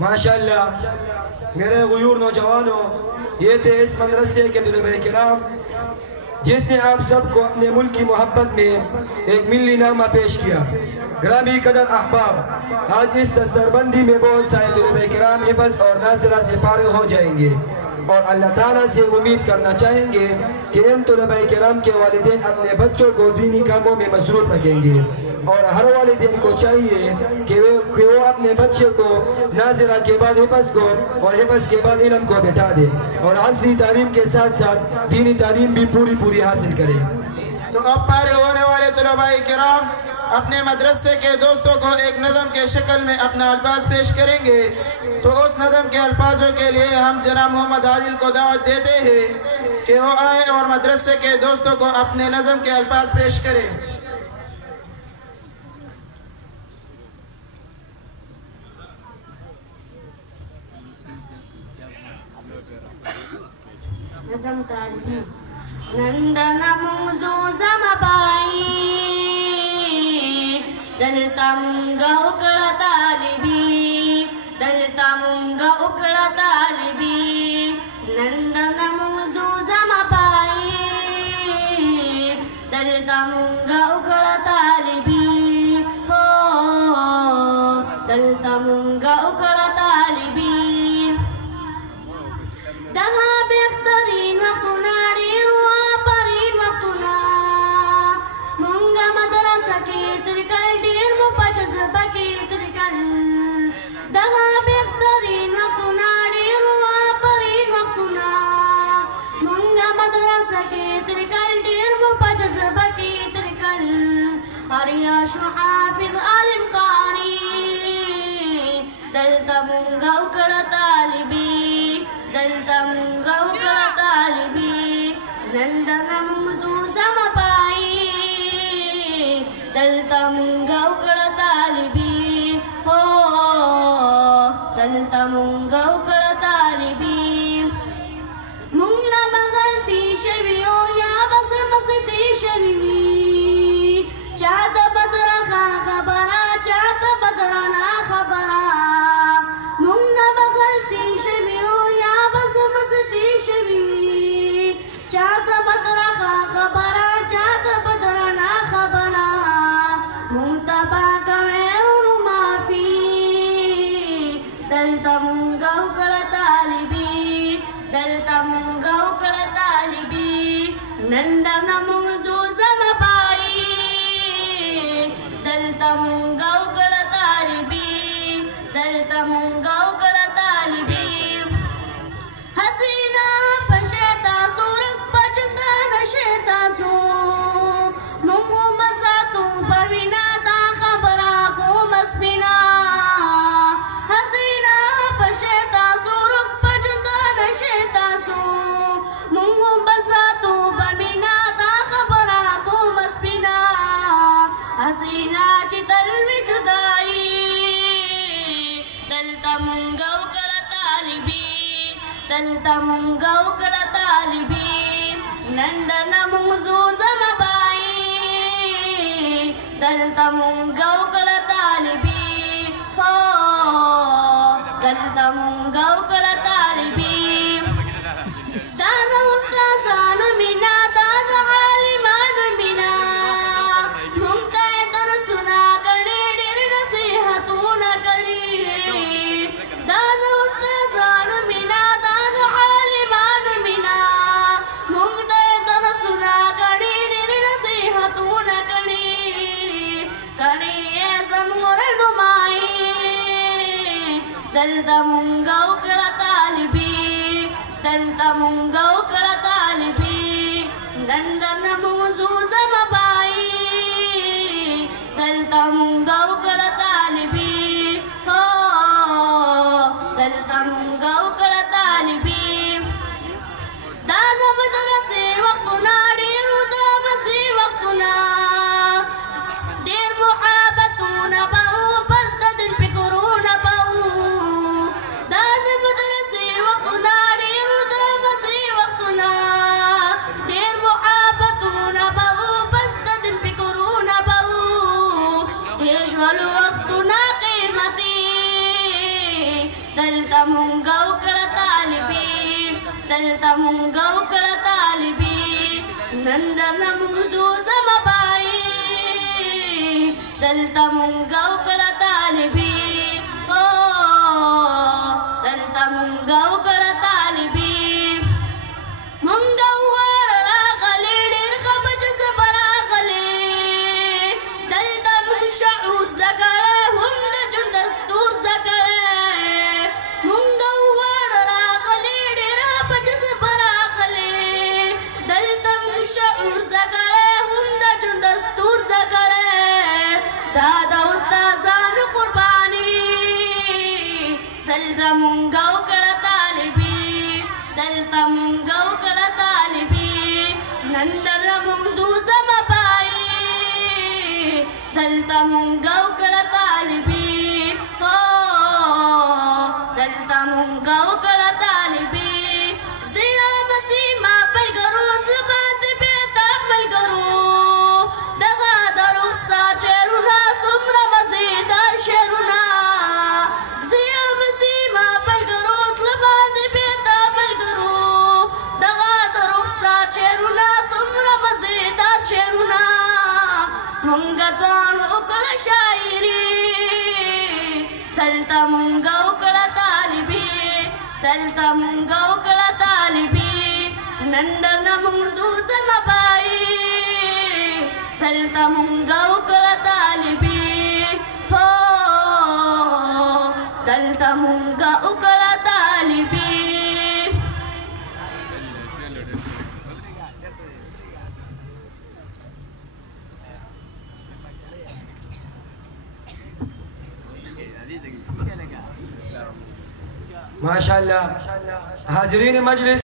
ماشاءاللہ میرے غیور نوجوانوں، یہ تھے اس مدرسے کے طلباء کرام جس نے آپ سب کو اپنے ملک کی محبت میں ایک ملی نامہ پیش کیا۔ گرامی قدر احباب، آج اس دستربندی میں بہت سارے طلباء کرام حفظ اور ناظرہ سے فارغ ہو جائیں گے اور اللہ تعالیٰ سے امید کرنا چاہیں گے کہ ان طلباء کرام کے والدین اپنے بچوں کو دینی کاموں میں مصروف رکھیں گے، اور ہر والدین کو چاہیے کہ وہ اپنے بچے کو ناظرہ کے بعد حفظ کو اور حفظ کے بعد علم کو بٹھا دے اور عصری تعلیم کے ساتھ ساتھ دینی تعلیم بھی پوری حاصل کرے۔ تو اب فارغ ہونے والے طلباء کرام اپنے مدرسے کے دوستوں کو ایک نظم کے شکل میں اپنا الفاظ پیش کریں گے، تو اس نظم کے الفاظوں کے لیے ہم جناب محمد عادل کو دعوت دیتے ہیں کہ وہ آئے اور مدرسے کے دوستوں کو اپنے نظم کے الفاظ پیش کریں۔ نظم طالبی نندن منزو زمبائی دلتا منگا اکڑا طالبی دلتا منگا اکڑا طالبی نندن منزو زمبائی دلتا منگا اکڑا طالبی ہو دلتا منگا اکڑا طالبی دغا بہترین وقتنا ڈیر پرین وقتنا مونگا مدرسہ کی ترکل ڈیر مپجذبہ کی ترکل دغا بہترین وقتنا ڈیر پرین وقتنا مونگا مدرسہ کی ترکل ڈیر مپجذبہ کی ترکل عریاش حافظ عالم قاری دلتا مونگا اکڑا طالبی دلتا منگا اکڑا طالبی نندن منزو زمبائی دلتا منگا اکڑا طالبی ہو دلتا منگا اکڑا طالبی منگلا بغلطی شویو یا بس مستی شویوی چاہتا بدرہ خبرہ چاہتا بدرہ نا خبرہ منگلا بغلطی شویو چاہتا بدرہ خبرہ چاہتا بدرہ نا خبرہ منتبہ کمیرون معافی دلتا منگا اکڑا طالبی دلتا منگا اکڑا طالبی نندن منزو زمبائی دلتا منگا اکڑا طالبی دلتا منگا اکڑا طالبی شیتاسو منگو مساتو پوینا تا خبرہ کو مسپینا حسینہ پشیتاسو رک پجندان شیتاسو منگو مساتو پوینا تا خبرہ کو مسپینا حسینہ چی تلوی جدائی دلتا منگا اکڑا طالبی دلتا منگا اکڑا طالبی نندن منزو زمبائی دلتا منگا اکڑا طالبی ہو دلتا منگا اکڑا طالبی دادا استاذان منا دادا عالمان منا منگتا درسنا کڑی ڈیر نصیحتون کڑی دادا استاذان منا دادا عالمان منا منگتا سنا کڑی ڈیر نصیحتون کڑی ایسا مور نمائی دلتا منگا اکڑا طالبی دلتا منگا اکڑا طالبی نندن منزو زمبائی دلتا منگا اکڑا طالبی ہو دلتا منگا اکڑا طالبی دادا مدرسے وقتنا ڈیر دامسی وقتنا دیر محابتون باو بس دن فکرون باو دادا مدرسے وقتنا ڈیر دامسی وقتنا دیر محابتون باو بس دن فکرون باو دیر شوال وقتنا دلتا مونگا اکڑا طالبی دلتا مونگا اکڑا طالبی نندر نمونزو زمبائی دلتا مونگا اکڑا طالبی دلتا مونگا اکڑا طالبی مونگا وار راغلی ڈیر خبچ سبراغلی دلتا مونگ شعور زگڑے ہند جن دستور زگڑے مونگا وار راغلی ڈیر خبچ سبراغلی دلتا مونگ شعور زگڑے ہند جن دستور زگڑے دادا استازان قربانی دلتا مونگا اکڑا طالبی دلتا مونگا اکڑا طالبی نندر مونگزو زمبائی دلتا مونگا اکڑا طالبی دلتا مونگا اکڑا طالبی زیا مسیما پلگروز لباند بیتاب ملگرو دغا در اخسار شیرونا سمر مزیدار شیرونا زیا مسیما پلگروز لباند بیتاب ملگرو دغا در اخسار شیرونا سمر مزیدار شیرونا مونگا دوان اکڑا شاعری دلتا مونگا اکڑا طالبی دلتا مونگا اکڑا طالبی نندر نمونزو زمبائی دلتا مونگا اکڑا طالبی دلتا مونگا اکڑا طالبی ماشاءاللہ حاضرین مجلس